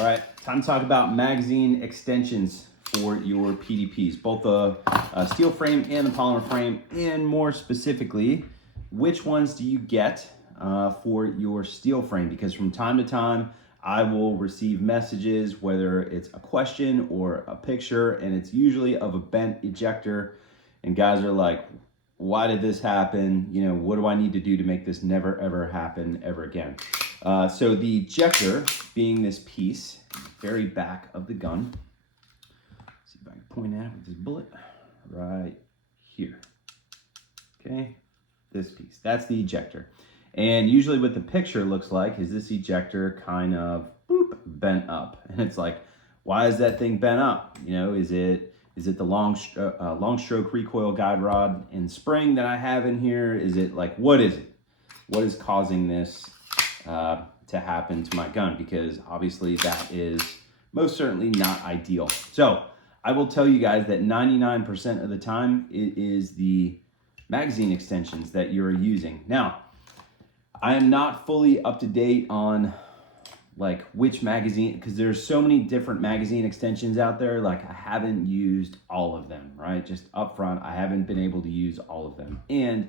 All right, time to talk about magazine extensions for your PDPs, both the steel frame and the polymer frame, and more specifically, which ones do you get for your steel frame? Because from time to time, I will receive messages, whether it's a question or a picture, and it's usually of a bent ejector, and guys are like, why did this happen? You know, what do I need to do to make this never ever happen ever again? So the ejector being this piece, very back of the gun. Let's see if I can point at it with this bullet right here. Okay, this piece, that's the ejector. And usually what the picture looks like is this ejector kind of boop, bent up. And it's like, why is that thing bent up? You know, is it the long stroke recoil guide rod and spring that I have in here? Is it like, what is it? What is causing this to happen to my gun? Because obviously that is most certainly not ideal. So I will tell you guys that 99% of the time it is the magazine extensions that you're using. Now, I am not fully up to date on like which magazine, because there's so many different magazine extensions out there. Like I haven't used all of them, right? Just up front, I haven't been able to use all of them. And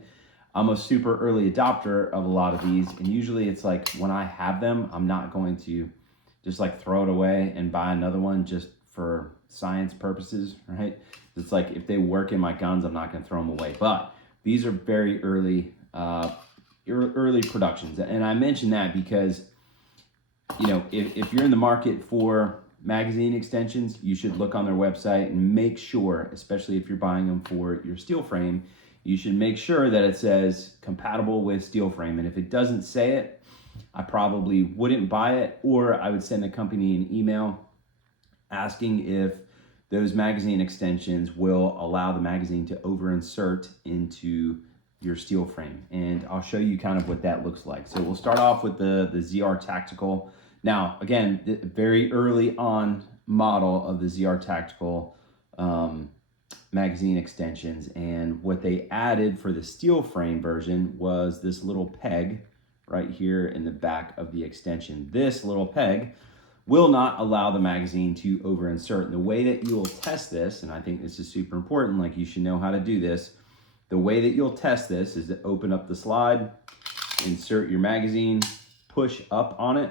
I'm a super early adopter of a lot of these. And usually it's like when I have them, I'm not going to just like throw it away and buy another one just for science purposes, right? It's like if they work in my guns, I'm not going to throw them away. But these are very early productions. And I mention that because, you know, if you're in the market for magazine extensions, you should look on their website and make sure, especially if you're buying them for your steel frame, you should make sure that it says compatible with steel frame. And if it doesn't say it, I probably wouldn't buy it, or I would send the company an email asking if those magazine extensions will allow the magazine to overinsert into your steel frame. And I'll show you kind of what that looks like. So we'll start off with the ZR Tactical. Now, again, the very early on model of the ZR Tactical magazine extensions. And what they added for the steel frame version was this little peg right here in the back of the extension. This little peg will not allow the magazine to overinsert. And the way that you will test this, and I think this is super important, like you should know how to do this, the way that you'll test this is to open up the slide, insert your magazine, push up on it,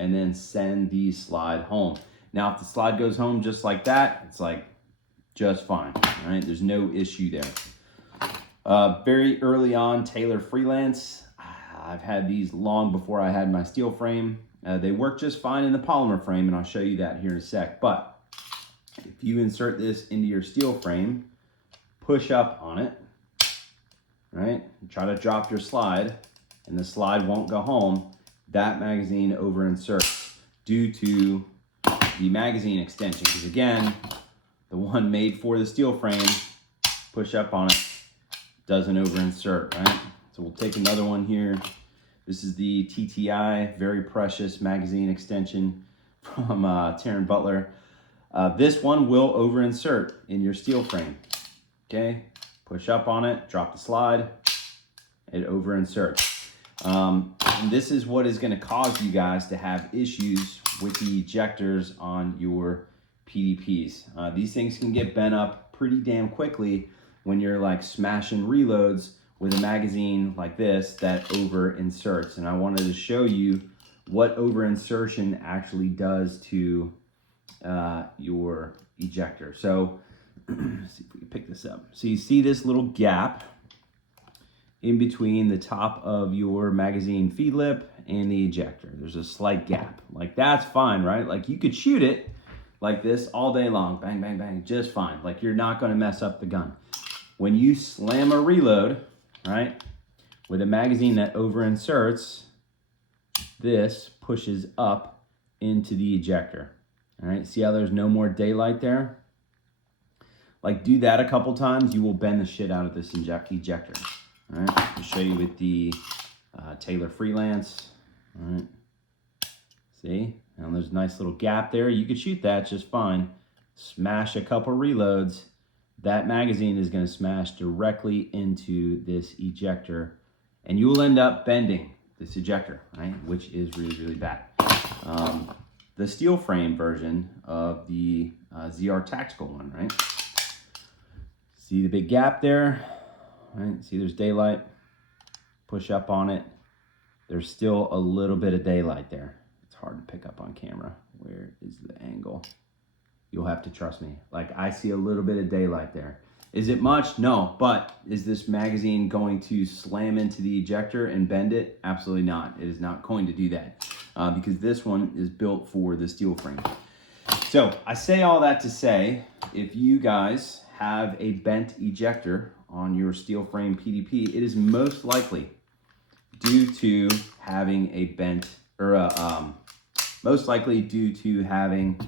and then send the slide home. Now, if the slide goes home just like that, it's like just fine, all right? There's no issue there. Very early on, Taylor Freelance. I've had these long before I had my steel frame. They work just fine in the polymer frame, and I'll show you that here in a sec. But if you insert this into your steel frame, push up on it, right? Try to drop your slide, and the slide won't go home. That magazine overinserts due to the magazine extension. Because again, the one made for the steel frame, push up on it, doesn't overinsert, right? So we'll take another one here. This is the TTI, very precious magazine extension from Taryn Butler. This one will overinsert in your steel frame. Okay, push up on it, drop the slide, it overinserts. And this is what is going to cause you guys to have issues with the ejectors on your PDPs. These things can get bent up pretty damn quickly when you're like smashing reloads with a magazine like this that overinserts. And I wanted to show you what overinsertion actually does to your ejector. So let's see if we can pick this up. So you see this little gap in between the top of your magazine feed lip and the ejector. There's a slight gap. Like that's fine, right? Like you could shoot it like this all day long, bang, bang, bang, just fine. Like you're not gonna mess up the gun. When you slam a reload, right, with a magazine that overinserts, this pushes up into the ejector. All right, see how there's no more daylight there? Like do that a couple times, you will bend the shit out of this ejector. All right, I'll show you with the Taylor Freelance. All right, see, now there's a nice little gap there. You could shoot that just fine. Smash a couple reloads. That magazine is going to smash directly into this ejector, and you will end up bending this ejector, right? Which is really, really bad. the steel frame version of the ZR Tactical one, right? See the big gap there, right? See there's daylight, push up on it. There's still a little bit of daylight there. It's hard to pick up on camera. Where is the angle? You'll have to trust me. Like, I see a little bit of daylight there. Is it much? No, but is this magazine going to slam into the ejector and bend it? Absolutely not. It is not going to do that because this one is built for the steel frame. So I say all that to say, if you guys have a bent ejector on your steel frame PDP, it is most likely due to having a bent, or most likely due to having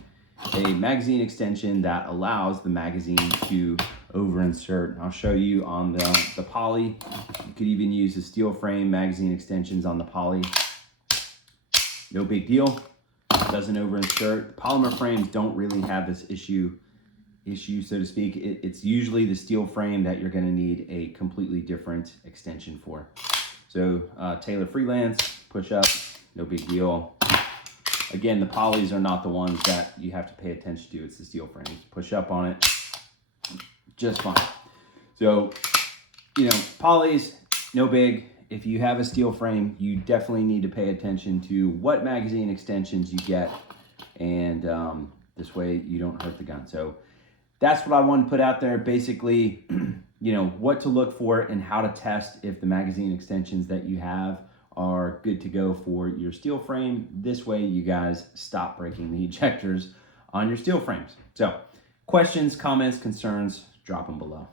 a magazine extension that allows the magazine to overinsert. I'll show you on the poly. You could even use the steel frame magazine extensions on the poly. No big deal. Doesn't overinsert. Polymer frames don't really have this issue, so to speak. It's usually the steel frame that you're going to need a completely different extension for. So Taylor Freelance, push up, no big deal. Again, the polys are not the ones that you have to pay attention to. It's the steel frames. Push up on it, just fine. So, you know, polys, no big. If you have a steel frame, you definitely need to pay attention to what magazine extensions you get, and this way you don't hurt the gun. So that's what I want to put out there. Basically, you know, what to look for and how to test if the magazine extensions that you have are good to go for your steel frame. This way you guys stop breaking the ejectors on your steel frames. So questions, comments, concerns, drop them below.